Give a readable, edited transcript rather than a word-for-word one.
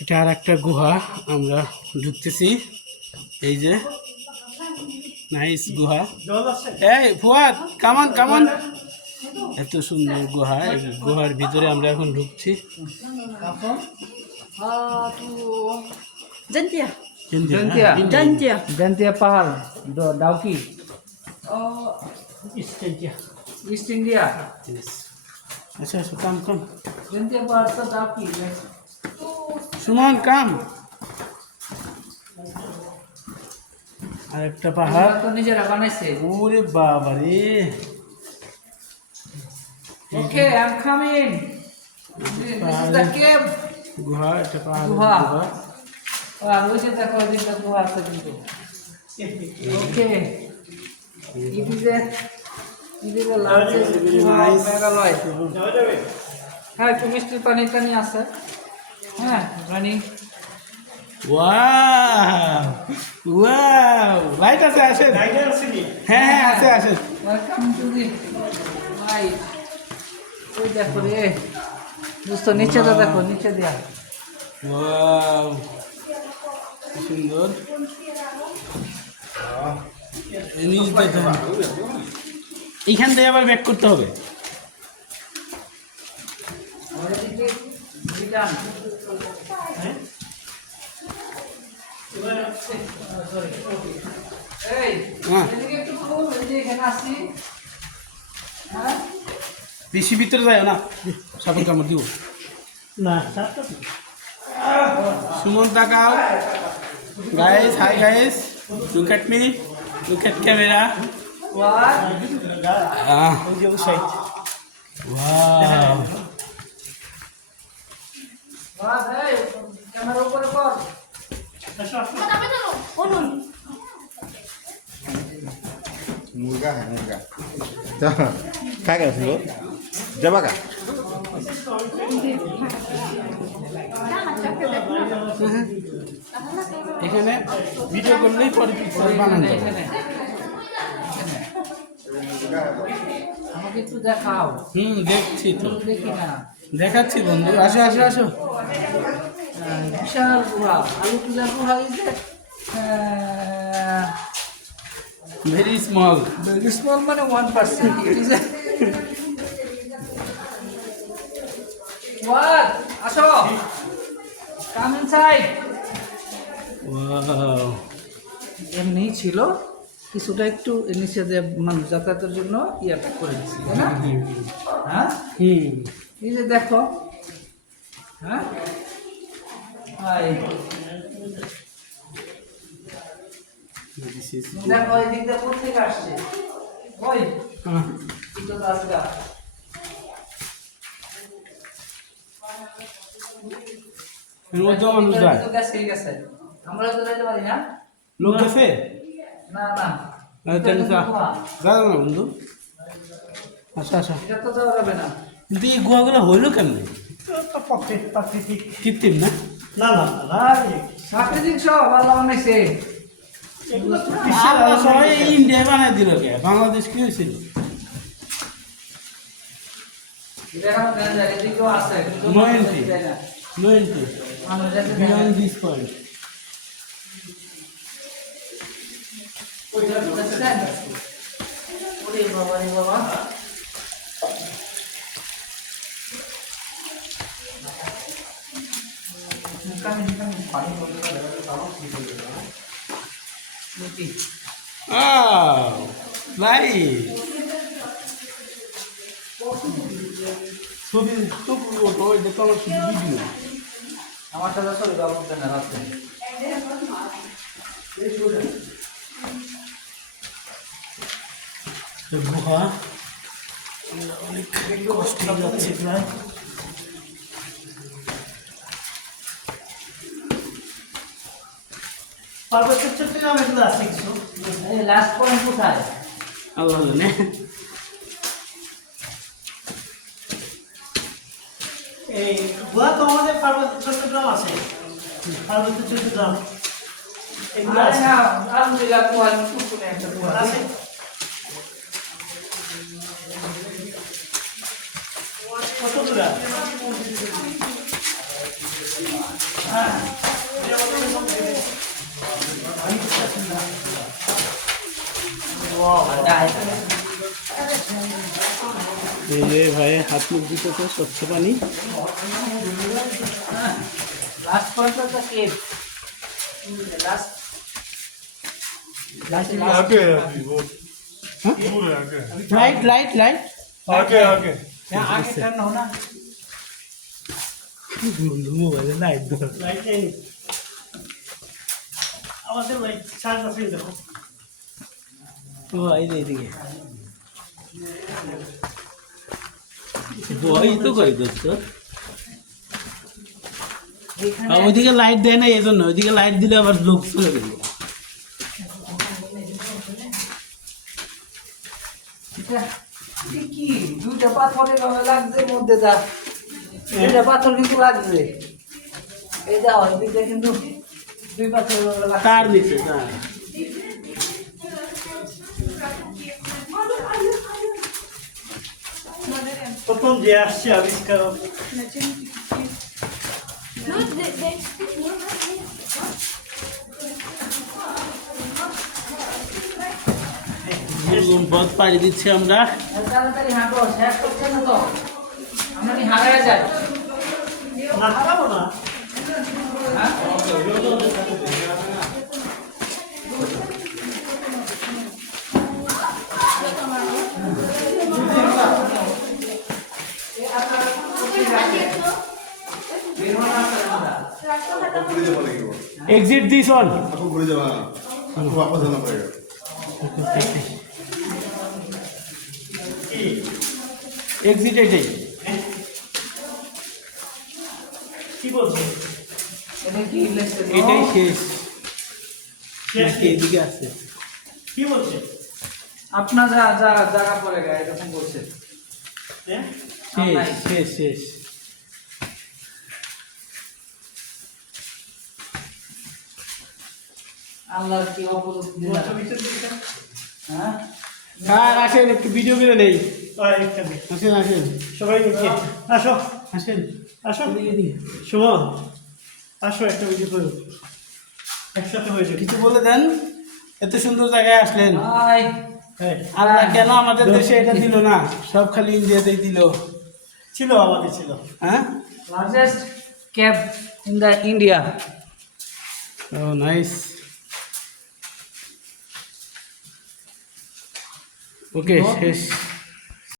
এটা আর একটা গুহা, আমরা ঢুকতেছি। এই যে নাইস গুহা। এই ফুয়াদ, কামান কামান, এত সুন্দর গুহা। এই গুহার ভিতরে আমরা এখন ঢুকছি। Jantia. Jantia. Jantia. Jantia Pahal, Dauki, East India. East India. Yes. আচ্ছা আচ্ছা, কাম কাম। Jantia Pahal to Dauki. Suman কাম। আর একটা পাহাড়। তো নিজেরা বানাইছে। ওরে বাবা রে। Okay, I'm coming. This is the cave. গুহা, এটা পাহাড় গুহা। গুহা। আর ওই যে দেখো এদিকটা গুহা আছে কিন্তু। Okay. It is a large nice. megaloid. হ্যাঁ, একটু মিষ্টি পানি টানি আছে। হ্যাঁ, রানি। ওয়াও ওয়াও, লাইট আছে, আসেন। হ্যাঁ হ্যাঁ, আছে আসেন। Welcome to the light. ওই দেখো রে, দোস্ত নিচেটা দেখো, নিচে দিয়া। ওয়াও, কি সুন্দর। এই নিচ দেখেন। এইখান থেকে আবার ব্যাক করতে হবে। আমাদের দিকে রিটার্ন। এই, হ্যাঁ। এদিকে একটু খুল, এই যে এখানে আসি। হ্যাঁ? বেশি ভিতরে যায় না, সাপের কামড় দিব না। সুমন তাকাও। Guys, hi guys, look at me, look at camera. What? Wow, What? এই, ক্যামেরা উপরে কর। मुर्गा है मुर्गा तो काय करायचं हो जेव्हा का এখানে ভিডিও করলেই পরে পিকচার বানানো যাবে। এখানে। আমাকে একটু দেখাও। দেখছি তো, দেখি না। দেখাচ্ছি বন্ধু, আসো আসো আসো। বিশাল গুহা, আলু পূজার গুহা ইজে ভেরি স্মল। very small মানে 1%. It is a what? আসো, come inside. ওয়াও, এমনি ছিল, কিছুটা একটু নিচে দিয়ে মানুষ যাতায়াতের জন্য ইয়াটা করে দিচ্ছি, তাই না? হ্যাঁ, এই যে দেখো। হ্যাঁ, হাই, দেখো এই দিক দিয়ে কোথেকে আসছে। ওই দুটো গাছ গাছ। এর মধ্যে মানুষ যায়। তো গ্যাস খেয়ে গেছে, আমরা তো যাইতে পারি না। লোক আছে? না না, যা না বন্ধু, আচ্ছা আচ্ছা। এটা তো যাওয়া যাবে না। কিন্তু এই গুহাগুলো হইলো কেমনে? কৃত্রিম না? প্রাকৃতিক সব আল্লাহ বানাইছে। সবাই ইন্ডিয়ায় বানাই দিল কে? বাংলাদেশ কি হয়েছিল? এটা এখন দেখা যায়, এদিকেও আছে, কিন্তু No মানুষ entry. যায় না। No entry. মানুষ যাইতে দেয় না। Beyond this point. বুঝছেন? ওরে বাবা রে বাবা। দেখি। Oh, light. ছবি তো পুরো এটা তো আমার শুধু ভিডিও। আমার সাথে চলে যাবো না রাত্রে। গুহা অনেক কষ্ট যাচ্ছে প্রায়। পার্বত্য চট্টগ্রামে এগুলো আছে কিছু। এই লাস্ট পয়েন্ট কোথায়? আল্লাহ জানে। এই গুহা তো আমাদের পার্বত্য চট্টগ্রাম আছে, পার্বত্য চট্টগ্রাম এগুলো আরে আছে। না, আলহামদুলিল্লাহ কুয়ার কুকুরে একটা কুয়া আছে কত দূরে? এই যে ভাই হাত মুখ দিতে তো স্বচ্ছ পানি। লাস্ট পর্যন্ত কেপ লাস্ট आगे है अभी वो दूर है आगे লাইট লাইট লাইট आगे आगे আগে টার্ন হো না মোবাইলে লাইট ধর। লাইট নেই আমাদের লাইট চার্জ আছে দেখো ও এই যে এদিকে বই তো কই দোস্ত। ওইদিকে লাইট দেয় না এই জন্য, ওইদিকে লাইট দিলে আবার লোক চলে গেল। এটা কি দুইটা পাথর এভাবে লাগছে মধ্যে দা দুইটা পাথর কিন্তু লাগছে এই যা ওইদিকে কিন্তু দুই পাথর এভাবে লাগছে কার নিচে না প্রথম যে আসছে আবিষ্কার দুর্গম পথ পাড়ি দিচ্ছি আমরা। তাড়াতাড়ি হাঁটো শেষ করছে না তো আমরা কি হারায় যাই না খাবো না এক্সিট দিস অন। आपको घूर जाना आपको वापस जाना पड़ेगा এক্সিট এটাই। কি বলছে এটা কি লেখছে এটাই শেষ শেষ নাকি এদিকে আছে? কি বলছে আপনার যা যা জায়গা পড়েগা এরকম বলছে হ্যাঁ শেষ শেষ শেষ। আল্লাহর কি অপরূপ দিলা হ্যাঁ হ্যাঁ আসেন একটু ভিডিও করে নেই। এখানে আসেন আসেন সবাই নিচে আসো আসেন আসো এদিকে এদিকে। সুমন আসো একটা ভিডিও করো একসাথে হয়েছে কিছু বলে দেন, এত সুন্দর জায়গায় আসলেন। হাই হ্যাঁ আল্লাহ কেন আমাদের দেশে এটা দিল না, সব খালি ইন্ডিয়াতেই দিল। ছিল আমাদের ছিল হ্যাঁ largest cab in the India ও নাইস। ওকে শেষ।